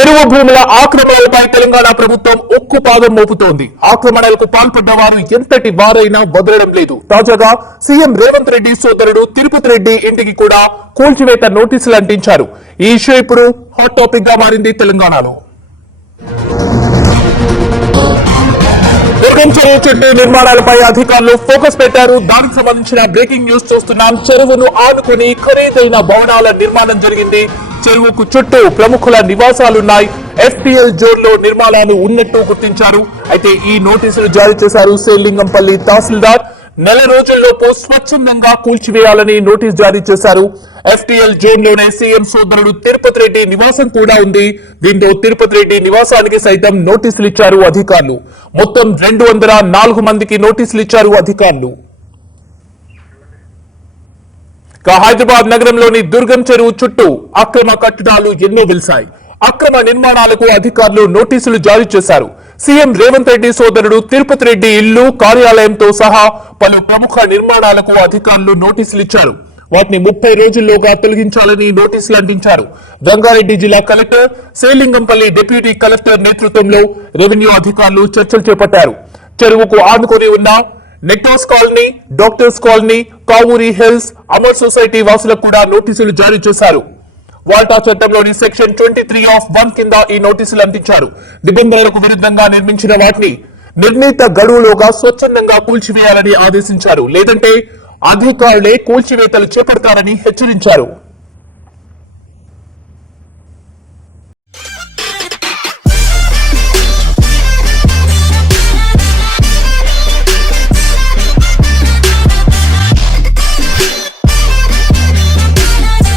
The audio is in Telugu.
చెరువు భూముల ఆక్రమణలపై తెలంగాణ ప్రభుత్వం ఉక్కుపాదం మోపుతోంది. ఆక్రమణలకు పాల్పడ్డ వారు ఎంతటి వారైనా వదలడం లేదు. తాజాగా సీఎం రేవంత్ రెడ్డి సోదరుడు తిరుపతి రెడ్డి ఇంటికి కూడా కూల్చివేత నోటీసులు అంటించారు. ఈ ఇష్యూ ఇప్పుడు హాట్ టాపిక్ గా మారింది తెలంగాణలో. దుర్గం చెరువు చుట్టూ నిర్మాణాలపై అధికారులు ఫోకస్ పెట్టారు. దానికి సంబంధించిన బ్రేకింగ్ న్యూస్ చూస్తున్నాం. చెరువును ఆనుకుని ఖరీదైన భవనాల నిర్మాణం జరిగింది. చెరువుకు చుట్టూ ప్రముఖుల నివాసాలున్నాయి. ఎఫ్టీఎల్ జోన్ లో నిర్మాణాలు ఉన్నట్టు గుర్తించారు. అయితే ఈ నోటీసులు జారీ చేశారు శ్రీలింగంపల్లి తహసీల్దార్. నెల రోజుల్లోపు స్వచ్ఛందంగా కూల్చివేయాలని నోటీస్ జారీ చేశారు. ఎఫ్టీఎల్ జోన్ లోనే సీఎం సోదరుడు తిరుపతి రెడ్డి నివాసం కూడా ఉంది. దీంతో తిరుపతి రెడ్డి నివాసానికి సైతం నోటీసులు ఇచ్చారు అధికారులు. మొత్తం 204 మందికి నోటీసులు ఇచ్చారు అధికారులు. హైదరాబాద్ నగరంలోని దుర్గం చెరువు చుట్టూ అక్రమ కట్టడాలు ఎన్నో వెలిశాయి. అక్రమ నిర్మాణాలకు అధికారులు నోటీసులు జారీ చేశారు. సీఎం రేవంత్ రెడ్డి సోదరుడు తిరుపతి రెడ్డి ఇల్లు, కార్యాలయంతో సహా పలు ప్రముఖ నిర్మాణాలకు అధికారులు నోటీసులు ఇచ్చారు. వాటిని 30 రోజుల్లోగా తొలగించాలని నోటీసులు అంటించారు. రంగారెడ్డి జిల్లా కలెక్టర్, శ్రీలింగంపల్లి డిప్యూటీ కలెక్టర్ నేతృత్వంలో రెవెన్యూ అధికారులు చర్చలు చేపట్టారు. చెరువుకు ఆనుకొని ఉన్న నెక్టాస్ colony, doctors colony, Kavuri hills, Amar society వాసులకు కూడా నోటీసులు జారీ చేశారు. వాల్టా చట్టంలోని సెక్షన్ 23(1) కింద ఈ నోటీసులు అందించారు. నిబంధనలకు విరుద్ధంగా నిర్మించిన వాటిని నిర్ణీత గడువులోగా స్వచ్ఛందంగా కూల్చివేయాలని ఆదేశించారు. లేదంటే అధికారులే కూల్చివేతలు చేపడతారని హెచ్చరించారు.